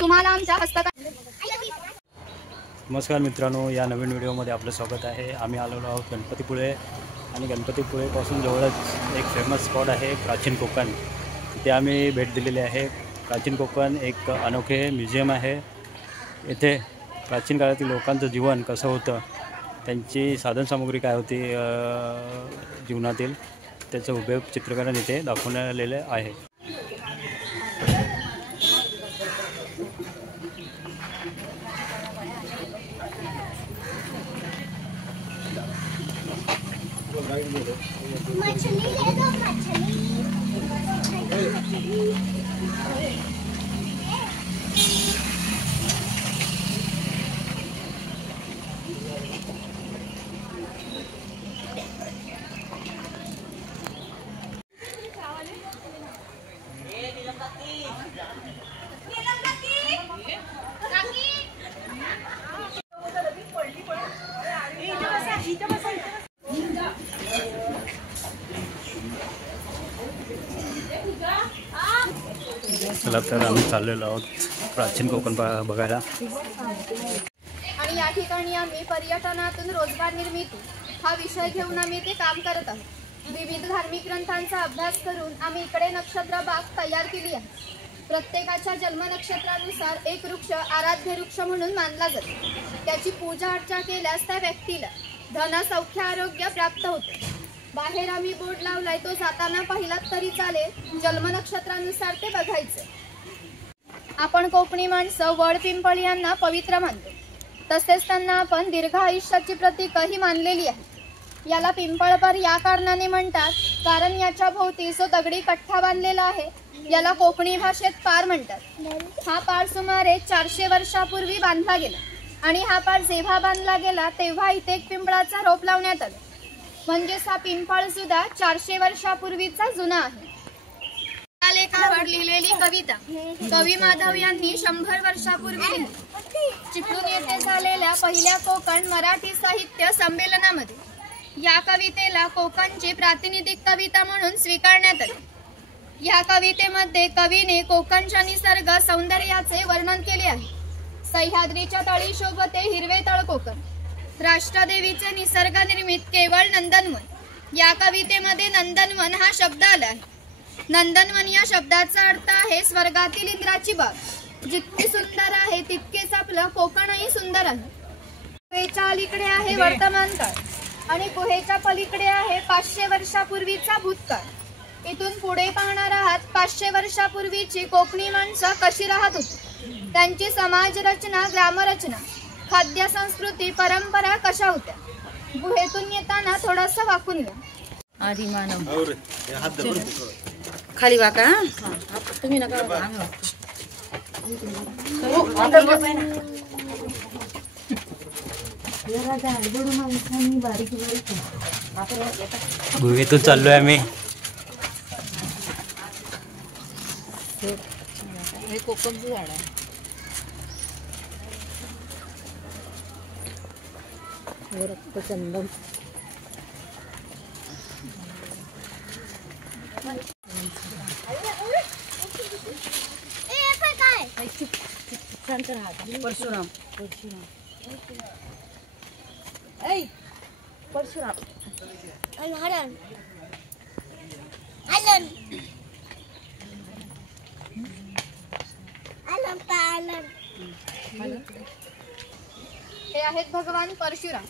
तुम्हाला आमच्या हस्तक नमस्कार मित्रांनो, या नवीन व्हिडिओमध्ये आपलं स्वागत आहे। आम्ही आलेलो आहोत गणपतीपुळे आणि गणपतीपुळेपासून जवळच एक फेमस स्पॉट आहे प्राचीन कोकण। तिथे आम्ही भेट दिलेली आहे। प्राचीन कोकण एक अनोखे म्युझियम आहे। येथे प्राचीन काळातील लोकांचं जीवन कसं होतं, त्यांची साधनसामुग्री काय होती जीवनातील, त्याचं हुबेहूब चित्रीकरण इथे दाखवलेलं आहे। मछली ले दो, मछली। चला तर आम्ही चाललेलो आहोत प्राचीन कोकण बघायला। आणि या ठिकाणी आम्ही पर्यटनातून रोजगार निर्मिती हा विषय घेऊन आम्ही ते काम करत आहोत। विविध धार्मिक ग्रंथांचा अभ्यास करून आम्ही इकडे नक्षत्र बाग तयार केली आहे। प्रत्येकाच्या जन्म नक्षत्रानुसार एक वृक्ष आराध्य वृक्ष म्हणून मानला जातो। त्याची पूजा अर्चा केल्यास त्या व्यक्तीला धन, सौख्य, आरोग्य प्राप्त होते। बाहेर आम्ही बोर्ड लावलाय, तो जाताना पाहिलात तरी चालेल, जन्म नक्षत्रानुसार ते बघायचं। आपण कोकणी माणसं वड, पिंपळ यांना पवित्र मानतो, तसेच त्यांना आपण दीर्घ आयुष्याची प्रतीकही मानलेली आहे। याला पिंपळपर या कारणाने म्हणतात कारण याच्या भोवती जो दगडी कठ्ठा बांधलेला आहे याला कोकणी भाषेत पार म्हणतात। हा पार सुमारे 400 वर्षापूर्वी बांधला गेला आणि हा पार जेव्हा बांधला गेला तेव्हा इथे एक पिंपळाचा रोप लावण्यात आला, म्हणजेच हा पिंपळ सुद्धा 400 वर्षापूर्वीचा जुना आहे। या लेखावर लिहिलेली कविता कवी माधव यांनी 100 वर्षापूर्वी लिहिली। चिपळूण येथे झालेल्या पहिल्या कोकण मराठी साहित्य संमेलनामध्ये या कवितेला कोकणची प्रातिनिधिक कविता म्हणून स्वीकारण्यात आले। या कवितेमध्ये कवीने कोकणच्या निसर्ग सौंदर्याचे वर्णन केले आहे। सह्याद्रीच्या तळी शोभते हिरवे तळ कोकण, राष्ट्रदेवीचे निसर्ग निर्मित केवळ नंदनवन। या कवितेमध्ये नंदनवन हा शब्द आला आहे। नंदनवन या शब्दाचा अर्थ आहे स्वर्गातील इंद्राची बाग। जितकी सुंदर आहे तितकेच आपलं कोकणही सुंदर आहे। गुहेच्या अलीकडे आहे वर्तमान काळ आणि गुहेच्या पलीकडे आहे 500 वर्षापूर्वीचा भूतकाळ। इथून पुढे पाहणार आहात 500 वर्षापूर्वीची कोकणी माणसं कशी राहत होती, त्यांची समाज रचना, ग्रामरचना, खाद्य संस्कृती, परंपरा कशा होत्या। गुहेतून येताना थोडंसं वाकून घ्या। आदि मानव खाली वाका, तुम्ही नका गुहेतून चाललोय आम्ही। हे कोकमचं झाड आहे। चंदन परशुराम परशुराम हे आहेत भगवान परशुराम।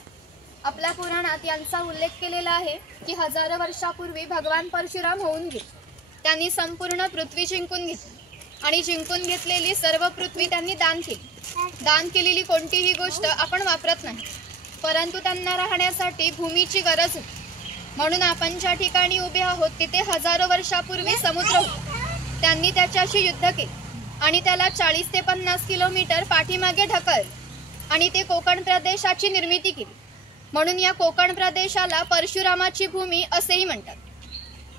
आपल्या पुराणात यांचा उल्लेख केलेला आहे की हजारो वर्षापूर्वी भगवान परशुराम होऊन गेले। त्यांनी संपूर्ण पृथ्वी जिंकून घेतली आणि जिंकून घेतलेली सर्व पृथ्वी त्यांनी दान केली। दान केलेली कोणतीही गोष्ट आपण वापरत नाही, परंतु त्यांना राहण्यासाठी भूमीची गरज होती। म्हणून आपण ज्या ठिकाणी उभे आहोत तिथे हजारो वर्षापूर्वी समुद्र होता। त्यांनी त्याच्याशी युद्ध केले आणि त्याला 40 ते 50 किलोमीटर पाठीमागे ढकलले आणि ते कोकण प्रदेशाची निर्मिती केली। म्हणून या कोकण प्रदेशाला परशुरामाची भूमी असेही म्हणतात.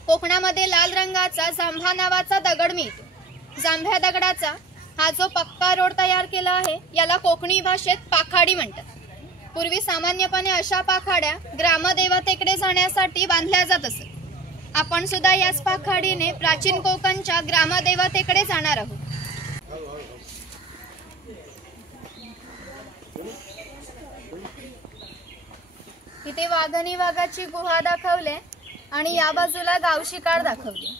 कोकणामध्ये लाल रंगाचा जांभा नावाचा दगड मिळतो. जांभ्या दगडाचा हा जो पक्का रोड तयार केला आहे याला कोकणी भाषेत पाखाडी म्हणतात. पूर्वी सामान्यपणे अशा पाखाड्या ग्रामदेवतेकडे जाण्यासाठी बांधल्या जात असत. आपण सुद्धा याच पाखाडीने प्राचीन कोकणच्या ग्रामदेवतेकडे जाणार आहोत. इथे वाघणी वाघाची गुहा दाखवले आणि या बाजूला गाव शिकार दाखवले.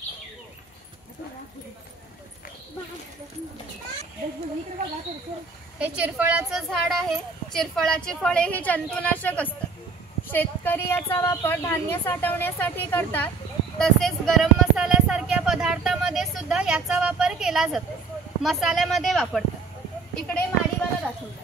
हे चिरफळाचं झाड आहे. चिरफळाची फळे ही जंतुनाशक असतात. शेतकरी याचा वापर धान्य साठवण्यासाठी करतात. तसेच गरम मसाल्यासारख्या पदार्थामध्ये सुद्धा याचा वापर केला जातो. मसाल्यामध्ये वापरतात. इकडे माडीवाला दाखवतात.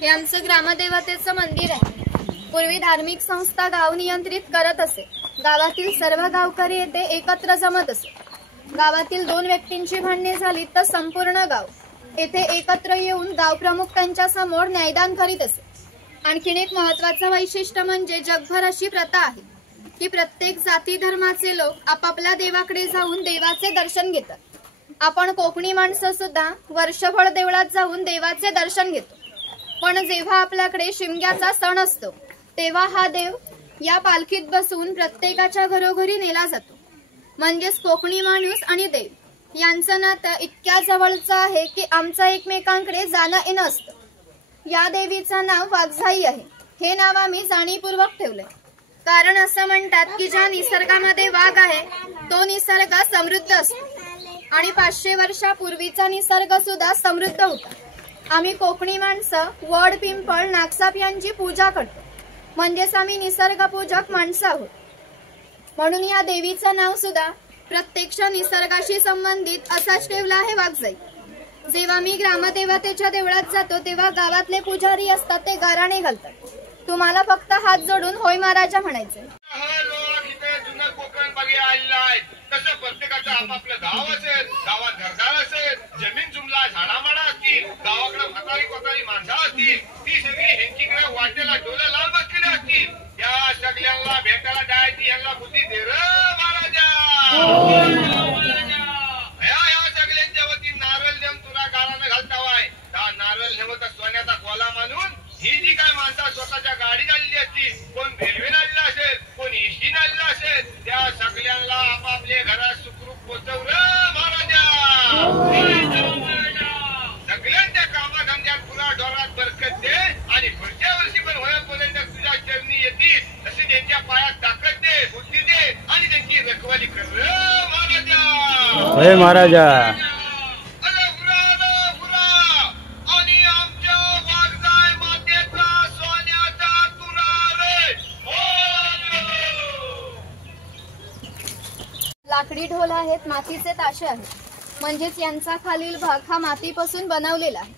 हे आमचं ग्रामदेवतेचं मंदिर आहे. पूर्वी धार्मिक संस्था गाव नियंत्रित करत असे. गावातील सर्व गावकरी येथे एकत्र जमत असे. गावातील 2 व्यक्तींची भांडणे झाली तर संपूर्ण गाव येथे एकत्र येऊन गावप्रमुख त्यांच्या समोर न्यायदान करीत असे. आणखीन एक महत्त्वाचं वैशिष्ट्य म्हणजे जगभर अशी प्रथा आहे की प्रत्येक जाती धर्माचे लोक आपापल्या देवाकडे जाऊन देवाचे दर्शन घेतात. आपण कोकणी माणसं सुद्धा वर्षभर देवळात जाऊन देवाचे दर्शन घेतो. पण जेव्हा आपल्याकडे शिमग्याचा सण असतो तेव्हा हा देव या पालखीत बसून प्रत्येकाच्या घरोघरी नेला जातो. म्हणजेच कोकणी माणूस आणि देव यांचं नातं इतक्या जवळचं आहे की आमचं एकमेकांकडे जाणं येणं असतं. या देवीचं नाव वाघजाई आहे. हे नाव आम्ही जाणीवपूर्वक ठेवलंय. कारण असं म्हणतात की ज्या निसर्गामध्ये वाघ आहे तो निसर्ग समृद्ध असतो आणि 500 वर्षापूर्वीचा निसर्ग सुद्धा समृद्ध होता. आम्ही कोकणी माणसं वड, पिंपळ, नागसाप यांची पूजा करतो. म्हणजेच आम्ही निसर्गपूजक माणसं आहोत. म्हणून या देवीचं नाव सुद्धा प्रत्यक्ष निसर्गाशी संबंधित असाच ठेवला आहे वाघजाई. जेव्हा मी ग्रामदेवतेच्या देवळात जातो तेव्हा गावातले पुजारी असतात ते गाराणे घालतात. तुम्हाला फक्त हात जोडून होय महाराजा म्हणायचे. कोकण बघे आलेला आहे तसं प्रत्येकाचं आपापलं गाव असेल. गावात घरदार असेल, जमीन जुमला झाडामाडा असतील, गावाकडे म्हातारी कोतारी माणसं असतील, ती सगळी ह्यांचीकडे वाटेला डोलं लावून बसलेली असतील. या सगळ्यांना भेटायला जायची यांना बुद्धी दे र महाराजा. ह्या सगळ्यांच्या वती नारळ देऊन तुला गाळानं घालतावाय. त्या नारळ नेमत सोन्याचा कोला मानून ही जी काय माणसं स्वतःच्या गाडीत आलेली असतील, कोण रेल्वेने आलेला असेल, कोण एसटीने आलेला असेल, त्या सगळ्यांना आपापल्या घरात सुखरूप पोचव र महाराजा. सगळ्यांच्या कामाधंद्यात पुन्हा डोरात बरकत दे आणि पुढच्या वर्षी पण होण्यापर्यंत तुझ्या चरणी येतील तशी त्यांच्या पायात ताकद दे, बुद्धी दे आणि त्यांची रखवाली कर र महाराजा. जय महाराजा. लाकडी ढोल आहेत, मातीचे ताशे आहेत. म्हणजेच यांचा खालील भाग हा मातीपासून बनवलेला आहे.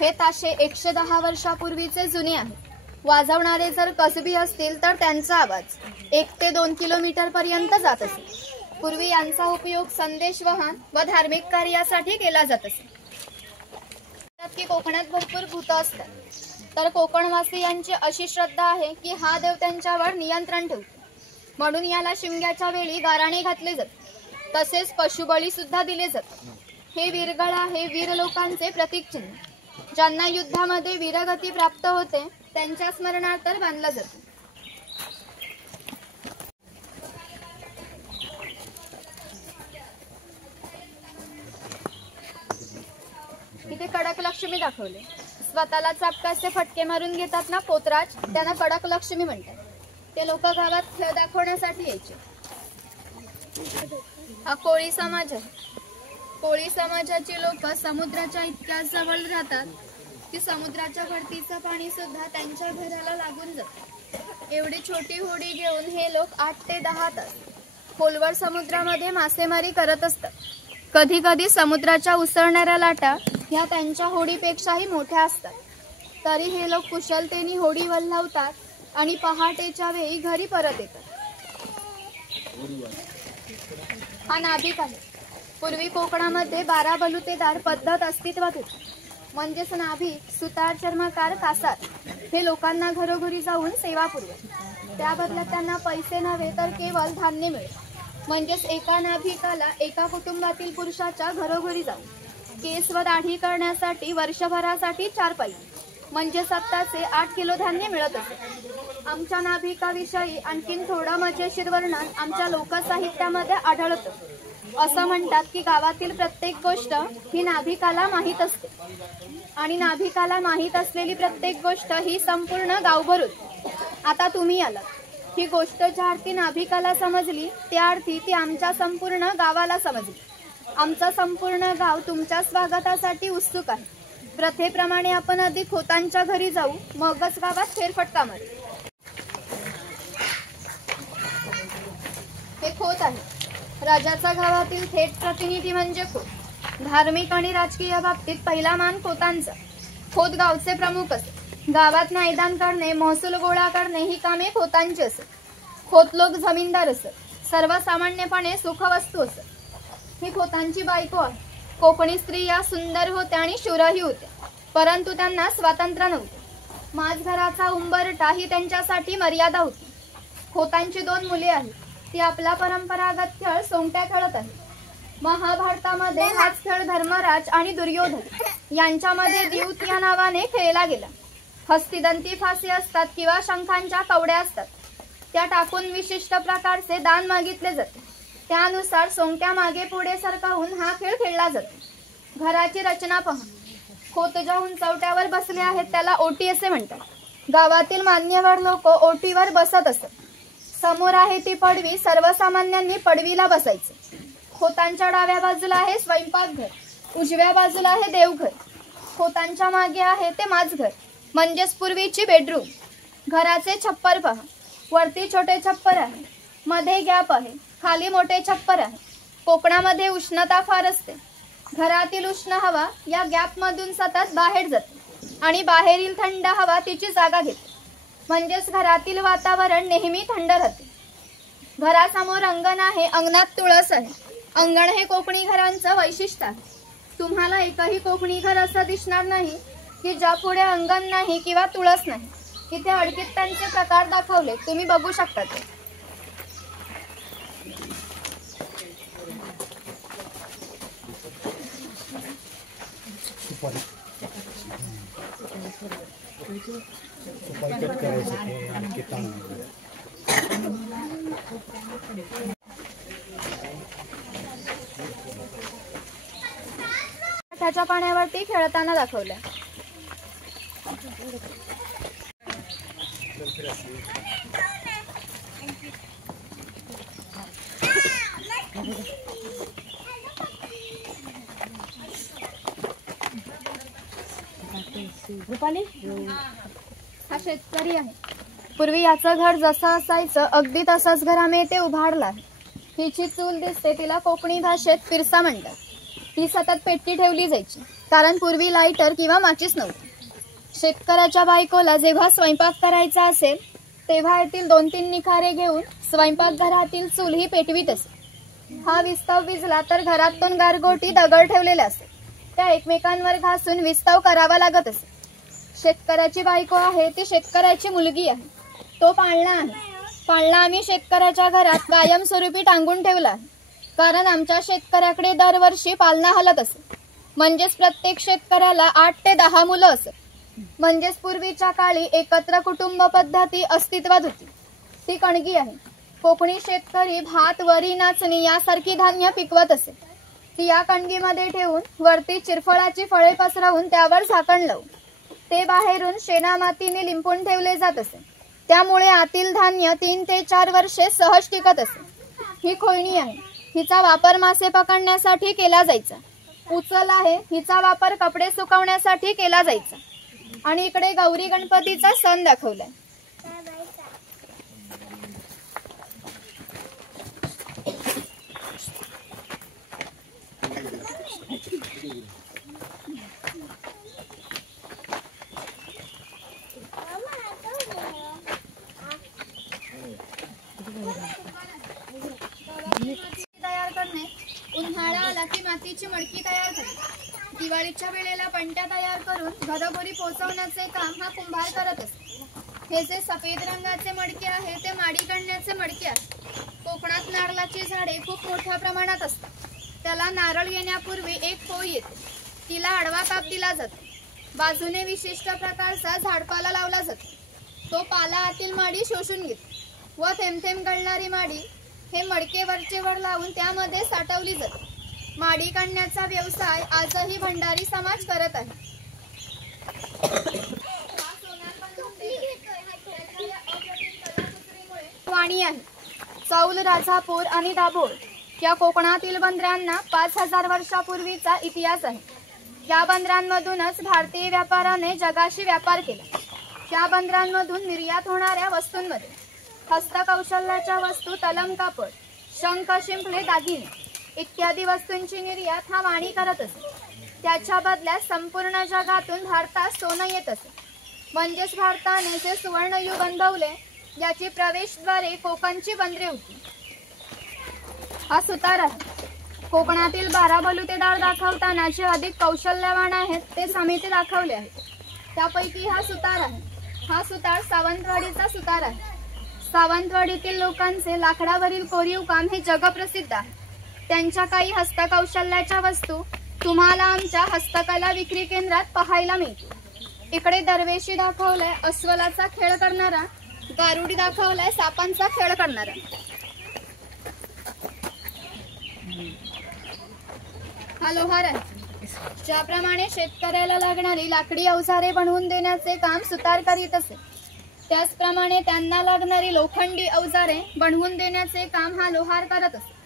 हे ताशे 110 वर्षापूर्वीचे जुने आहेत. वाजवणारे जर कसबी असतील तर त्यांचा आवाज 1 ते 2 किलोमीटर पर्यंत जात असे. पूर्वी यांचा उपयोग संदेशवहन व धार्मिक कार्यासाठी केला जात असे. की कोकणात भरपूर भूत असतात, तर कोकणवासियांची अशी श्रद्धा आहे की हा देव त्यांच्यावर नियंत्रण ठेवतो. म्हणून याला शिमग्याच्या वेळी गाराणे घातले जाते. तसेच पशुबळी सुद्धा दिले जातात. हे वीरगळा हे वीर लोकांचे प्रतीक चिन्ह. ज्यांना युद्धामध्ये वीरगती प्राप्त होते त्यांच्या स्मरणार्थ बांधला जातो. इथे कडक लक्ष्मी दाखवले. स्वतःला चापकाचे फटके मारून घेतात ना पोतराज, त्यांना कडक लक्ष्मी म्हणतात. ते लोक गावात खेळ दाखवण्यासाठी यायचे. हा कोळी समाज आहे. कोळी समाजाची लोक समुद्राच्या इतक्या जवळ राहतात की समुद्राच्या भरतीचं पाणी सुद्धा त्यांच्या घराला लागून जातं. एवढी छोटी होडी घेऊन हे लोक 8 ते 10 तास खोलवर समुद्रामध्ये मासेमारी करत असतात. कधी कधी समुद्राच्या उसळणाऱ्या लाटा ह्या त्यांच्या होडीपेक्षाही मोठ्या असतात. तरी हे लोक कुशलतेने होडी वल्हवतात आणि पहाटेच्या वेळी घरी परत येतात. हा नाभिक आहे. पूर्वी कोकणामध्ये 12 बलुतेदार पद्धत अस्तित्वात होती. म्हणजेच नाभिक, सुतार, चर्मकार, कासार हे लोकांना घरोघरी जाऊन सेवा पुरवत. त्या बदल्यात त्यांना पैसे नव्हे तर केवळ धान्य मिळेल. म्हणजेच एका नाभिकाला एका कुटुंबातील पुरुषाच्या घरोघरी जाऊन केस व दाढी करण्यासाठी वर्षभरासाठी 4 पाहिजे म्हणजे 7 8 किलो धान्य मिळत असे. आमच्या नाभिकाविषयी आणखीन थोडं मजेशीर वर्णन आमच्या लोकसाहित्यामध्ये आढळतं. असं म्हणतात की गावातील प्रत्येक गोष्ट ही नाभिकाला माहीत असते आणि नाभिकाला माहीत असलेली प्रत्येक गोष्ट ही संपूर्ण गावभर होती. आता तुम्ही आलात. ही गोष्ट ज्या अर्थी नाभिकाला समजली त्या अर्थी ती आमच्या संपूर्ण गावाला समजली. आमचं संपूर्ण गाव तुमच्या स्वागतासाठी उत्सुक आहे. प्रथेप्रमाणे आपण आधी खोतांच्या घरी जाऊ, मगच गावात फेरफटका मारू. हे खोत आहे. राजाचा गावातील थेट प्रतिनिधी म्हणजे खोत. धार्मिक आणि राजकीय बाबतीत पहिला मान खोतांचा. खोत गावचे प्रमुख असे. गावात मैदान करणे, महसूल गोळा करणे ही कामे खोतांची असत. खोत लोक जमीनदार असत. सर्वसामान्यपणे सुखवस्तू असत. ही खोतांची बायको आहे. कोकणी स्त्रिया सुंदर होत्या आणि शूरही होत्या, परंतु त्यांना स्वातंत्र्य नव्हते. माझ घराचा उंबरठा ही त्यांच्यासाठी मर्यादा होती. खोतांची 2 मुले आहेत. ती आपला परंपरागत खेळ सोंगट्या खेळत आहे. महाभारतामध्ये हाच खेळ धर्मराज आणि दुर्योधन यांच्यामध्ये द्यूत या नावाने खेळला गेला. हस्तिदंती फासे असतात किंवा शंखांच्या कवड्या असतात. त्या टाकून विशिष्ट प्रकारचे दान मागितले जाते. त्यानुसार सोंगट्या मागे पुढे सरकावून हा खेळ खेळला जातो. घराची रचना पहा. खोत ज्या उंचवट्यावर बसले आहेत त्याला ओटी असे म्हणतात. गावातील मान्यवर लोक ओटीवर बसत असत. समोर आहे ती पडवी. सर्वसामान्यांनी पडवीला बसायचे. खोतांच्या डाव्या बाजूला आहे स्वयंपाकघर, उजव्या बाजूला आहे देवघर. खोतांच्या मागे आहे ते माझघर म्हणजेच पूर्वीची बेडरूम. घराचे छप्पर पहा. वरती छोटे छप्पर आहे, मध्ये गॅप आहे, खाली मोठे छप्पर आहे. कोकणामध्ये उष्णता फार असते. घरातील उष्ण हवा या गॅप मधून सतत बाहेर जाते आणि बाहेरील थंड हवा तिची जागा घेते. म्हणजेच घरातील वातावरण नेहमी थंड राहते. घरासमोर अंगण आहे. अंगणात तुळस आहे. अंगण हे कोकणी घरांचं वैशिष्ट्य आहे. तुम्हाला एकही कोकणी घर असं दिसणार नाही की ज्या पुढे अंगण नाही किंवा तुळस नाही. इथे अडकीत त्यांचे प्रकार दाखवले, तुम्ही बघू शकता ते. त्याच्या पाण्यावरती खेळताना दाखवलं. हा शेतकरी आहे. पूर्वी याचं घर जसं असायचं अगदी तसंच घर आम्ही इथे उभारलं आहे. हिची चूल दिसते, तिला कोकणी भाषेत पिरसा म्हणतात. ही सतत पेटी ठेवली जायची कारण पूर्वी लाईटर किंवा माचीस नव्हती. शेतकऱ्याच्या बायकोला जेव्हा स्वयंपाक करायचा असेल तेव्हा येथील 2-3 निखारे घेऊन स्वयंपाकघरातील चूल ही पेटवीत असे. हा विस्तव विजला तर घरातून गारगोटी दगड ठेवलेले असे. त्या एकमेकांवर घासून विस्तव करावा लागत असे. शेतकऱ्याची बायको आहे ती शेतकऱ्याची मुलगी आहे. तो पाळणा आहे. पाळणा आम्ही शेतकऱ्याच्या घरात कायमस्वरूपी टांगून ठेवला आहे कारण आमच्या शेतकऱ्याकडे दरवर्षी पाळणा हलत असे. म्हणजेच प्रत्येक शेतकऱ्याला 8 ते 10 मुलं असत. म्हणजेच पूर्वीच्या काळी एकत्र कुटुंब पद्धती अस्तित्वात होती. ती कणगी आहे. कोकणी शेतकरी भात, वरी, नाचणी यासारखी धान्य पिकवत असे. ती या कणगीमध्ये ठेवून वरती चिरफळाची फळे पसरवून त्यावर झाकण लावून ते बाहेरून शेणामातीने लिंपून ठेवले जात असे. त्यामुळे आतील धान्य 3 ते 4 वर्षे सहज टिकत असे. ही खोयणी आहे. हिचा वापर मासे पकडण्यासाठी केला जायचा. उचल आहे. हिचा वापर कपडे सुकवण्यासाठी केला जायचा. आणि इकडे गौरी गणपतीचा सण दाखवलाय. झाला की मातीची मडकी तयार करतात. दिवाळीच्या वेळेला पणत्या तयार करून घरोघरी पोहोचवण्याचे काम हा कुंभार करत असतो. हे जे सफेद रंगाचे मडके आहे ते माडी काढण्याचे मडके आहे. कोकणात नारळाची झाडे खूप मोठ्या प्रमाणात असतात. त्याला नारळ येण्यापूर्वी एक पोळी येते. तिला आडवा काप दिला जातो. बाजूने विशिष्ट प्रकारचा झाडपाला लावला जातो. तो पाला आतील माडी शोषून घेतो व थेंब थेंब गळणारी माडी हे मडके वरचे वर लावून त्यामध्ये साठवली जाते. माडी काढण्याचा व्यवसाय आजही भंडारी समाज करत आहे. वाणी आहे. चौल, राजापूर आणि दाभोळ या कोकणातील बंदरांना 5000 वर्षापूर्वीचा इतिहास आहे. या बंदरांमधूनच भारतीय व्यापाराने जगाशी व्यापार केला. या बंदरांमधून निर्यात होणाऱ्या वस्तूंमध्ये हस्तकौशल्याच्या वस्तू, तलम कापड, शंख, शिंपले, दागिने इत्यादी वस्तूंची निर्यात हा वाणी करत असे. त्याच्या बदल्यात संपूर्ण जगातून भारतात सोनं येत असे. म्हणजेच भारताने जे सुवर्णयुग अनुभवले याची प्रवेशद्वारे कोकणची बंदरे होती. हा सुतार आहे. कोकणातील 12 बलुतेदार दाखवताना जे अधिक कौशल्यवान आहेत ते समिती दाखवले आहेत. त्यापैकी हा सुतार आहे. हा सुतार सावंतवाडीचा सुतार आहे. सावंतवाडीतील लोकांचे लाकडावरील कोरीव काम हे जगप्रसिद्ध आहे. त्यांच्या काही हस्तकौशल्याच्या वस्तू तुम्हाला आमच्या हस्तकला विक्री केंद्रात पाहायला मिळतील. इकडे दरवेशी दाखवलाय अस्वलाचा खेळ करणारा, गारुडी दाखवलाय सापांचा खेळ करणारा. हा लोहार आहे. ज्याप्रमाणे शेतकऱ्याला लागणारी लाकडी अवजारे बनवून देण्याचे काम सुतार करीत असे, त्याचप्रमाणे त्यांना लागणारी लोखंडी अवजारे बनवून देण्याचे काम हा लोहार करत असे.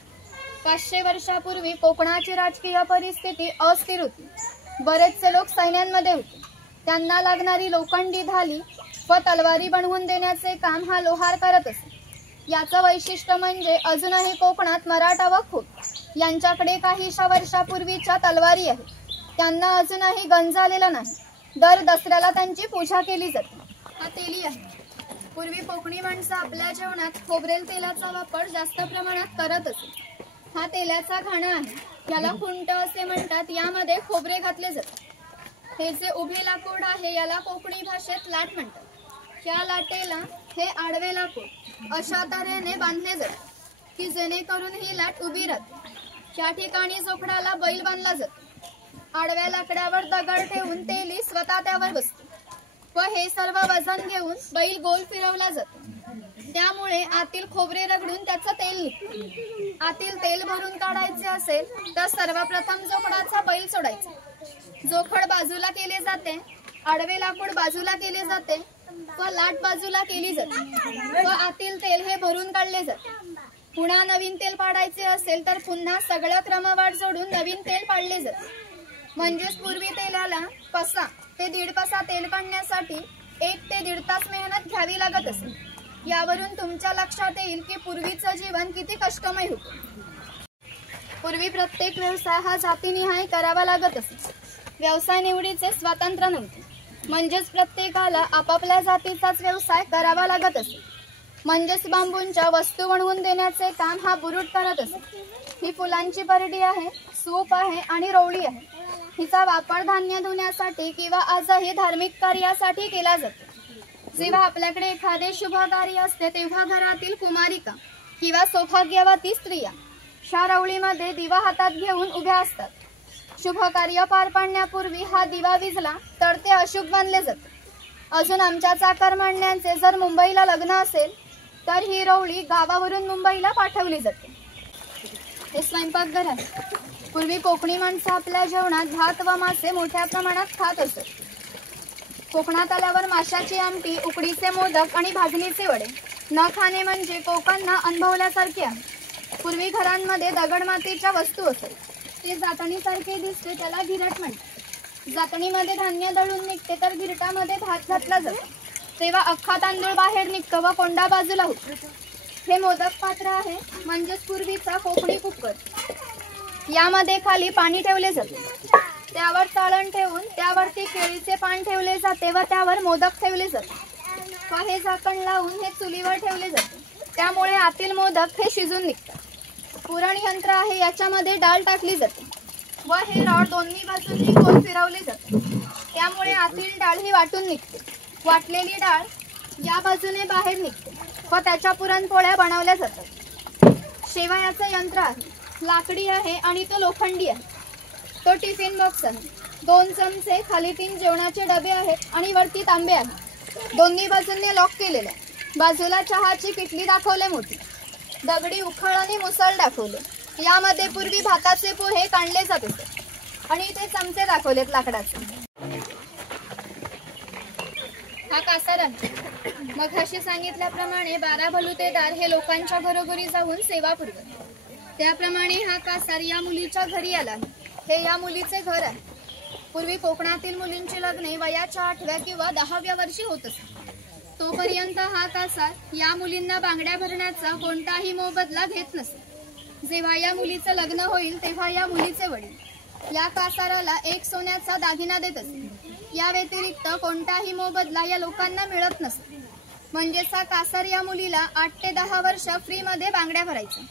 500 वर्षापूर्वी कोकणाची राजकीय परिस्थिती अस्थिर होती. बरेचसे लोक सैन्यांमध्ये होते. त्यांना लागणारी लोखंडी ढाली व तलवारी बनवून देण्याचे काम हा लोहार करत असे. याचं वैशिष्ट्य म्हणजे अजूनही कोकणात मराठा व खोत यांच्याकडे काहीशा वर्षापूर्वीच्या तलवारी आहेत. त्यांना अजूनही गंज आलेला नाही. दर दसऱ्याला त्यांची पूजा केली जाते. हा तेली आहे. पूर्वी कोकणी माणसं आपल्या जेवणात खोबरेल तेलाचा वापर जास्त प्रमाणात करत असे. हा तेलाचा घाणा आहे. याला खुंट असे म्हणतात. यामध्ये खोबरे घातले जातात. हे जे उभी लाकूड आहे याला कोकणी भाषेत लाट म्हणतात. या लाटेला हे आडवे लाकूड अशा तऱ्हेने बांधले जाते की जेणेकरून ही लाट उभी राहते. या ठिकाणी जोखडाला बैल बांधला जातो. आडव्या लाकडावर दगड ठेवून तेली स्वतः त्यावर बसते व हे सर्व वजन घेऊन बैल गोल फिरवला जातो. त्यामुळे आतील खोबरे रगडून त्याचं तेल निघते. आतील तेल भरून काढायचे असेल तर सर्वप्रथम जोखडाचा बैल सोडायचा. जोखड बाजूला केले जाते, आडवे लाकूड बाजूला केले जाते व लाट बाजूला केली जाते व आतील तेल हे भरून काढले जाते. पुन्हा नवीन तेल पाडायचे असेल तर पुन्हा सगळं क्रमवार जोडून नवीन तेल पाडले जाते. म्हणजेच पूर्वी तेलाला पसा ते 1.5 पसा तेल काढण्यासाठी 1 ते 1.5 तास मेहनत घ्यावी लागत असे. यावरून तुमच्या लक्षात येईल की पूर्वीचं जीवन किती कष्टमय होते. पूर्वी प्रत्येक व्यवसाय हा जातीनिहाय करावा लागत असे. व्यवसाय निवडीचे स्वातंत्र्य नव्हते. म्हणजेच प्रत्येकाला आपापल्या जातीचाच व्यवसाय करावा लागत असे. म्हणजेच बांबूंच्या वस्तू बनवून देण्याचे काम हा बुरुट करत असे. ही फुलांची परडी आहे, सूप आहे आणि रोवळी आहे. हिचा वापर धान्य धुण्यासाठी किंवा आजही धार्मिक कार्यासाठी केला जातो. जेव्हा आपल्याकडे एखादे शुभ कार्य असते तेव्हा घरातील कुमारिका किंवा सौभाग्यवती स्त्रिया ह्या रवळीमध्ये दिवा हातात घेऊन उभ्या असतात. शुभ कार्य पार पाडण्यापूर्वी हा दिवा विझला तर ते अशुभ मानले जाते. अजून आमच्या चाकरमान्यांचे जर मुंबईला लग्न असेल तर ही रवळी गावावरून मुंबईला पाठवली जाते. हे स्वयंपाकघर आहे. पूर्वी कोकणी माणसं आपल्या जेवणात भात व मासे मोठ्या प्रमाणात खात असत. कोकणात आल्यावर माशाची आमटी, उकडीचे मोदक आणि भाजणीचे वडे न खाणे म्हणजे कोकणना अनुभवल्यासारखे आहे. पूर्वी घरांमध्ये दगडमातीच्या वस्तू असत. ते जातणीसारखे दिसते, त्याला घिरट म्हणतात. जातणीमध्ये धान्य दळून निघते तर घिरटामध्ये भात घातला जातो. तेव्हा अख्खा तांदूळ बाहेर निघतो व कोंडा बाजूला होतो. हे मोदक पात्र आहे म्हणजेच पूर्वीचा कोकणी कुकर. यामध्ये खाली पाणी ठेवले जाते. त्यावर चाळण ठेवून त्यावरती केळीचे पान ठेवले जाते व त्यावर मोदक ठेवले जाते व हे झाकण लावून हे चुलीवर ठेवले जाते. त्यामुळे आतील मोदक हे शिजून निघतात. पुरण यंत्र आहे, याच्यामध्ये डाळ टाकली जाते व हे रॉड दोन्ही बाजूंनी गोल फिरवले जाते. त्यामुळे आतील डाळ ही वाटून निघते. वाटलेली डाळ या बाजूने बाहेर निघते व त्याच्या पुरणपोळ्या बनवल्या जातात. शेवयाचं यंत्र आहे, लाकडी आहे आणि तो लोखंडी आहे. तो टिफिन बॉक्स आहे. 2 चमचे, खाली 3 जेवणाचे डबे आहेत आणि वरती तांबे आहे. दोन्ही बाजूंनी लॉक केलेले. बाजूला चहाची किटली दाखवले मोठी. दगडी उखळ आणि मुसळ दाखवले. यामध्ये पूर्वी भाताचे पोहे काढले जात होते आणि इथे चमचे दाखवलेत लाकडाचे. हा कासार आहे. मघाशी सांगितल्याप्रमाणे 12 बलुतेदार हे लोकांच्या घरोघरी जाऊन सेवा पुरवत. त्याप्रमाणे हा कासार या मुलीच्या घरी आला. हे या मुलीचे घर आहे. पूर्वी कोकणातील मुलींची लग्ने वयाच्या 8व्या किंवा 10व्या वर्षी होत असत. तोपर्यंत हा कासार या मुलींना बांगड्या भरण्याचा कोणताही मोबदला घेत नसे. जेव्हा या मुलीचं लग्न होईल तेव्हा या मुलीचे वडील या कासाराला 1 सोन्याचा दागिना देत असे. या व्यतिरिक्त कोणताही मोबदला या लोकांना मिळत नसे. म्हणजेच हा कासार या मुलीला 8 ते 10 वर्ष फ्री मध्ये बांगड्या भरायच्या.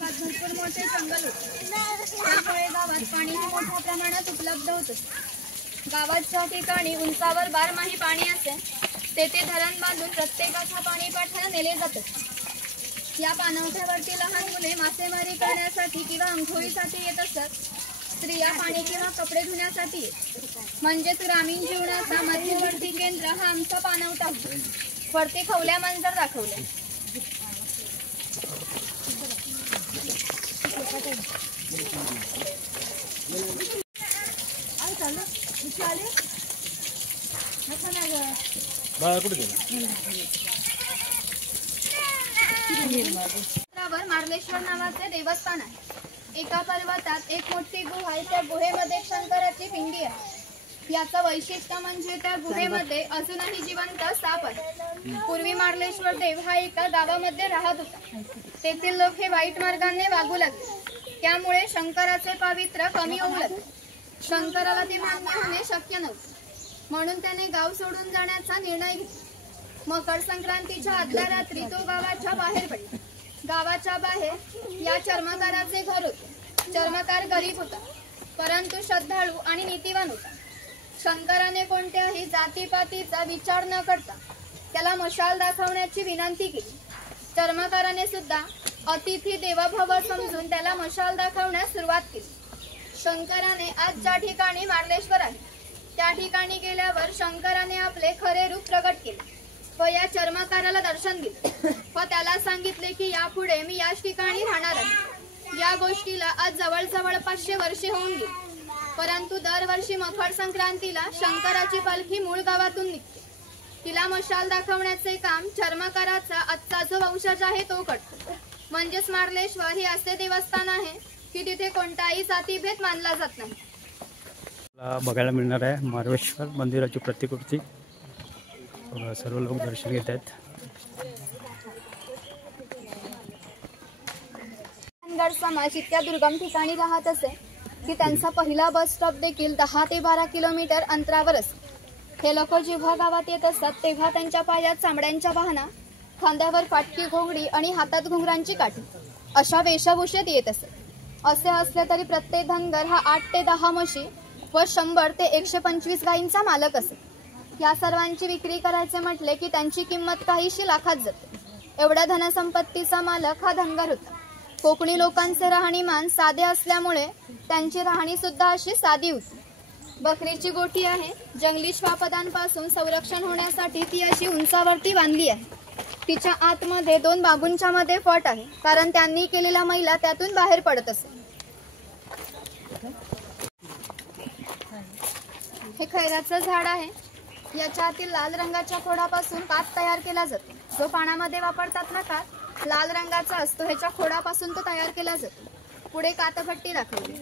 भरपूर मोठे जंगल होते. त्यामुळे गावात पाणी मोठ्या प्रमाणात उपलब्ध होत असते. गावाच्या ठिकाणी उंचावर 12माही पाणी असे. तेथे धरण बांधून प्रत्येकाच्या पाणी पाठ्याला नेले जातात. या पाणवठ्यावरती लहान मुले मासेमारी करण्यासाठी किंवा आंघोळीसाठी येत असत. स्त्रिया पाणी किंवा कपडे धुण्यासाठी येत. म्हणजेच ग्रामीण जीवनाचा मध्यवर्ती केंद्र हा आमचा पाणवठा होता. वरती खवल्या मांजर दाखवले. मार्लेश्वर नावाचे देवस्थान आहे. एका पर्वतात एक मोठी गुहा आहे. त्या गुहेमध्ये शंकराची पिंडी आहे. याचं वैशिष्ट्य म्हणजे त्या गुहेमध्ये अजूनही जिवंत साप आहे. पूर्वी मार्लेश्वर देव हा एका गावामध्ये राहत होता. तेथील लोक हे वाईट मार्गाने वागू लागले. त्यामुळे शंकराचे पावित्र्य कमी होऊ लागले. शंकराला ते मान्य होणे शक्य नव्हते. म्हणून त्याने गाव सोडून जाण्याचा निर्णय घेतला. मकर संक्रांतीच्या आदल्या रात्री तो गावाच्या बाहेर पडला. गावाच्या बाहेर या चर्मकाराचे घर होते. चर्मकार गरीब होता, परंतु श्रद्धाळू आणि नीतिवान होता. शंकराने कोणत्याही जातीपातीचा विचार न करता त्याला मशाल दाखवण्याची विनंती केली. चर्मकाराने सुद्धा अतिथी देवभव समजून त्याला मशाल दाखवण्यास सुरुवात केली. शंकराने आज ज्या ठिकाणी मार्लेश्वर आहे त्या ठिकाणी गेल्यावर शंकराने आपले खरे रूप प्रगट केले व या चर्मकाराला दर्शन दिले व त्याला सांगितले की यापुढे मी याच ठिकाणी राहणार आहे. या गोष्टीला आज जवळजवळ 500 वर्षे होऊन गेली. परंतु दरवर्षी मकर संक्रांतीला शंकराची पालखी मूळ गावातून निघते. तिला मशाल दाखवण्याचे काम चर्मकाराचा आजचा जो वंशज आहे तो करतो. म्हणजेच मार्लेश्वर हे असे देवस्थान आहे की तिथे कोणताही जातीभेद मानला जात नाही. बघायला मिळणार आहे मार्लेश्वर मंदिराची प्रतिकृती. सर्व लोक दर्शन घेत आहेत. समाज इतक्या दुर्गम ठिकाणी राहत असे की त्यांचा पहिला बस स्टॉप देखील 10 ते 12 किलोमीटर अंतरावर असे. हे लोक जेव्हा गावात येत असतात तेव्हा त्यांच्या पायात चामड्यांच्या वाहना, खांद्यावर फाटकी घोंगडी आणि हातात घुंगरांची काठी अशा वेशभूषेत येत असत. असे असले तरी प्रत्येक धनगर हा 8 ते 10 म्हशी व 100 ते 125 गायींचा मालक असे. या सर्वांची विक्री करायचे म्हटले की त्यांची किंमत काहीशी लाखात जाते. एवढ्या धनसंपत्तीचा मालक हा धनगर होता. कोकणी लोकांचे राहणीमान साधे असल्यामुळे त्यांची राहणी सुद्धा अशी साधी होती. बकरीची गोठी आहे. जंगली श्वापदांपासून संरक्षण होण्यासाठी ती अशी उंचावरती बांधली आहे. तिच्या आतमध्ये 2 बाबूंच्या मध्ये फट आहे, कारण त्यांनी केलेला मैला त्यातून बाहेर पडत असे. हे खैराचं झाड आहे. याच्या आतील लाल रंगाच्या खोडापासून कात तयार केला जातो. जो पाण्यामध्ये वापरतात ना कात, लाल रंगाचा असतो. ह्याच्या खोडापासून तो तयार केला जातो. पुढे कातभट्टी दाखवली.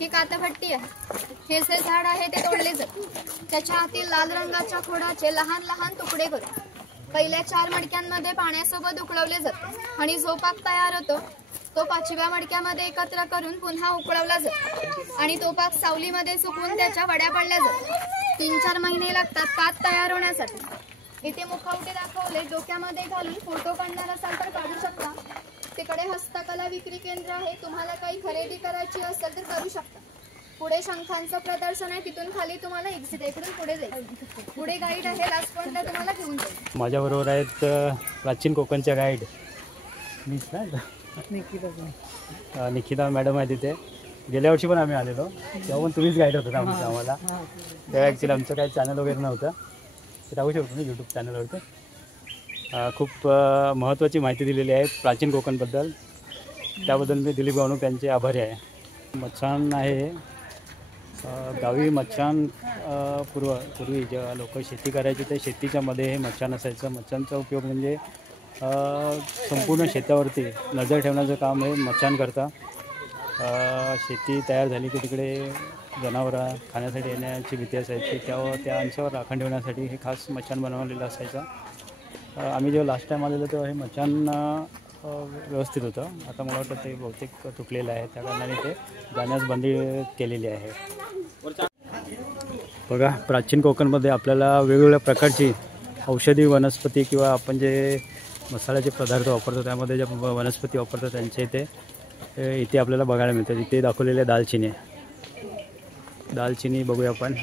ही कातभट्टी आहे. हे जे झाड आहे ते तोडले जाते. त्याच्या आतील लाल रंगाच्या खोडाचे लहान लहान तुकडे करून पहिल्या 4 मडक्यांमध्ये पाण्यासोबत उकळवले जाते आणि जो पाक तयार होतो तो 5व्या मडक्यामध्ये एकत्र करून पुन्हा उकळवला जातो आणि तो पाक सावलीमध्ये सुकवून त्याच्या वड्या पाडल्या जातात. 3-4 महिने लागतात पाक तयार होण्यासाठी. इथे मुखवटे दाखवले, डोक्यामध्ये घालून फोटो काढणार असाल तर काढू शकता. तिकडे हस्तकला विक्री केंद्र आहे, तुम्हाला काही खरेदी करायची असेल तर करू शकता. पुढे शंखांचं प्रदर्शन आहे, तिथून खाली तुम्हाला एक्झिट आहे, इकडून पुढे जाईल. पुढे गाईड आहे, लास्ट पॉइंटला तुम्हाला घेऊन जाईल. माझ्याबरोबर आहेत प्राचीन कोकणच्या गाईड निकिता मॅडम आहे तिथे. गेल्या वर्षी पण आम्ही आलेलो, तेव्हा पण तुम्हीच गाईड होता आम्हाला. तेव्हा ॲक्च्युली आमचं काही चॅनल वगैरे नव्हतं, ते टाकू शकतो मी यूट्यूब चॅनलवरती. खूप महत्त्वाची माहिती दिलेली आहे प्राचीन कोकणबद्दल, त्याबद्दल मी दिलीप गावणूक त्यांचे आभारी आहे. मच्छान आहे गावी. मच्छान पूर्वी जेव्हा लोक शेती करायची ते शेतीच्या मध्ये हे मच्छान असायचं. मच्छांचा उपयोग म्हणजे संपूर्ण शेतावरती नजर ठेवण्याचं काम हे मच्छान करता. शेती तयार झाली की तिकडे जनावरं खाण्यासाठी येण्याची भीती असायची, त्या अंशावर राखण ठेवण्यासाठी हे खास मच्छान बनवलेलं असायचं. आम्ही जेव्हा लास्ट टाईम आलेलो तेव्हा हे मच्छान व्यवस्थित होतं. आता मला वाटतं ते बहुतेक तुटलेलं आहे, त्या कारणाने ते जाण्यास बंदी केलेली आहे. बघा, प्राचीन कोकणमध्ये आपल्याला वेगवेगळ्या प्रकारची औषधी वनस्पती किंवा आपण जे मसाल्याचे पदार्थ वापरतो त्यामध्ये ज्या वनस्पती वापरतो त्यांचे इथे आपल्याला बघायला मिळतात. इथे दाखवलेले दालचिनी. दालचिनी बघूया आपण.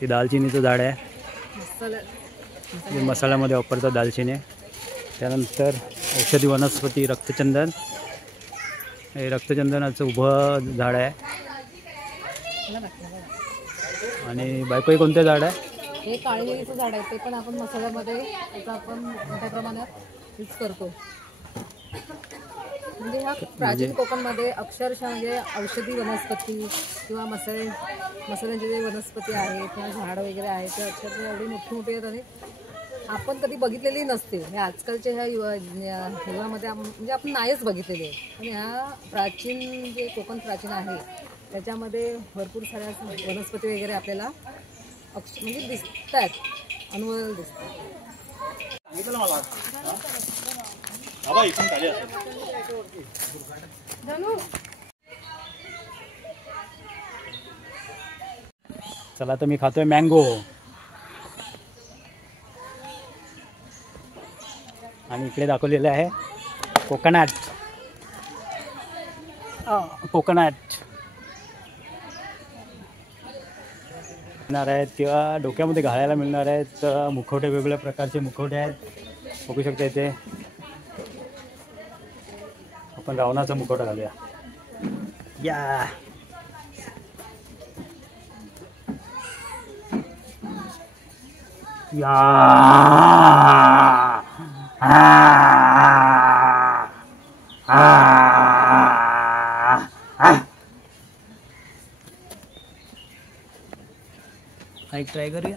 ही दालचिनीचं झाड आहे, मसाल्यामध्ये वापरतात दालचिनी. त्यानंतर औषधी वनस्पती रक्तचंदन. हे रक्तचंदनाचं उभं झाड आहे. आणि बायको कोणतं झाड आहे? हे काळीचं झाड आहे, ते पण आपण मसाल्यामध्ये त्याचा आपण मोठ्या प्रमाणात यूज करतो. म्हणजे ह्या प्राचीन कोकणमध्ये अक्षरशः म्हणजे औषधी वनस्पती किंवा मसाल्यांचे जे वनस्पती आहेत किंवा झाड वगैरे आहेत ते अक्षरशः एवढी मोठी मोठी आहेत आणि आपण कधी बघितलेली नसते. हे आजकालच्या ह्या युगामध्ये म्हणजे आपण नाहीच बघितलेली आहे. आणि ह्या प्राचीन जे कोकण प्राचीन आहे त्याच्यामध्ये भरपूर साऱ्या वनस्पती वगैरे आपल्याला म्हणजे दिसतात, अनुभवायला दिसतात. चला तर मी खातोय मँगो. आणि इकडे दाखवलेलं आहे कोकोनट. मिळणार आहेत किंवा डोक्यामध्ये घालायला मिळणार आहेत मुखवटे. वेगवेगळ्या प्रकारचे मुखवटे आहेत, बघू शकता इथे. आपण रावणाचा मुखवटा घालूया. या एक ट्राय करूया.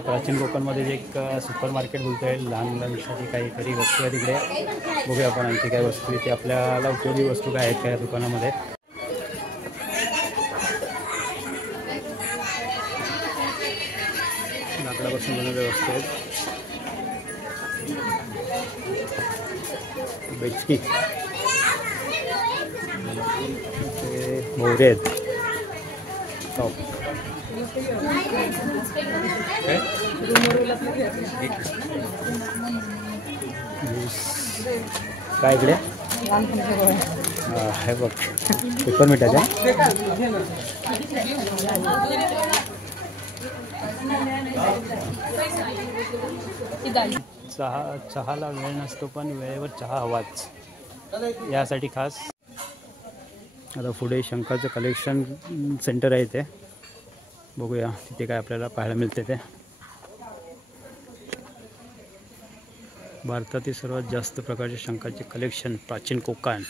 प्राचीन कोकणमध्ये जे एक सुपर मार्केट बोलतो आहे, लहान मुलांसाठी काहीतरी वस्तू आहे तिकडे. बघूया आपण आणखी काय वस्तू इथे आपल्याला उपयोगी वस्तू काय आहेत काय दुकानामध्ये. लाकडापासून बनवलेल्या वस्तू आहेत. बेचकी, मोहरे आहेत. काय इकडे हे बघ पेपर मिठाच्या. चहाला वेळ नसतो पण वेळेवर चहा हवाच, यासाठी खास. आता पुढे शंखाचं कलेक्शन सेंटर आहे ते, बघूया तिथे काय आपल्याला पाहायला मिळते ते. भारतातील सर्वात जास्त प्रकारचे शंखाचे कलेक्शन प्राचीन कोकण.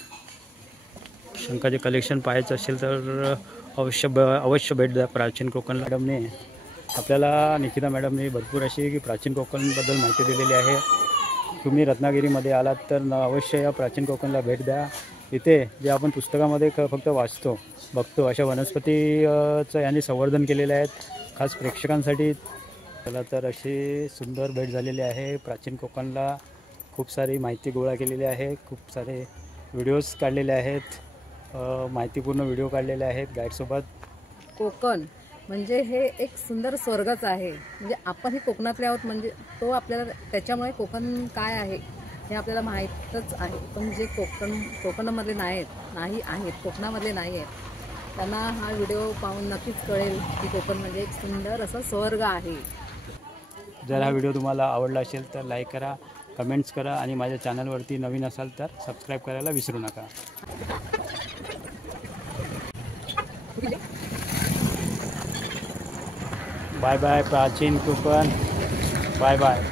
शंखाचे कलेक्शन पाहायचं असेल तर अवश्य भेट द्या प्राचीन कोकण. मॅडमने आपल्याला, निकिता मॅडमने भरपूर अशी प्राचीन कोकणबद्दल माहिती दिलेली आहे. तुम्ही रत्नागिरीमध्ये आलात तर अवश्य या प्राचीन कोकणला भेट द्या. इथे जे आपण पुस्तकामध्ये फक्त वाचतो बघतो अशा वनस्पतीचं यांनी संवर्धन केलेले आहेत खास प्रेक्षकांसाठी. चला तर अशी सुंदर भेट झालेली आहे प्राचीन कोकणला. खूप सारी माहिती गोळा केलेली आहे, खूप सारे व्हिडिओज काढलेले आहेत, माहितीपूर्ण व्हिडिओ काढलेले आहेत गाईडसोबत. कोकण म्हणजे हे एक सुंदर स्वर्गच आहे. म्हणजे आपण हे कोकणातले आहोत म्हणजे तो आपल्याला त्याच्यामुळे कोकण काय आहे हे आपल्याला माहीतच आहे. पण जे कोकणामधले नाही आहेत कोकणामधले नाही आहेत त्यांना हा व्हिडिओ पाहून नक्कीच कळेल की कोकण म्हणजे एक सुंदर असं स्वर्ग आहे. जर हा व्हिडिओ तुम्हाला आवडला असेल तर लाईक करा, कमेंट्स करा आणि माझ्या चॅनलवरती नवीन असाल तर सबस्क्राईब करायला विसरू नका. बाय बाय प्राचीन कोकण, बाय बाय.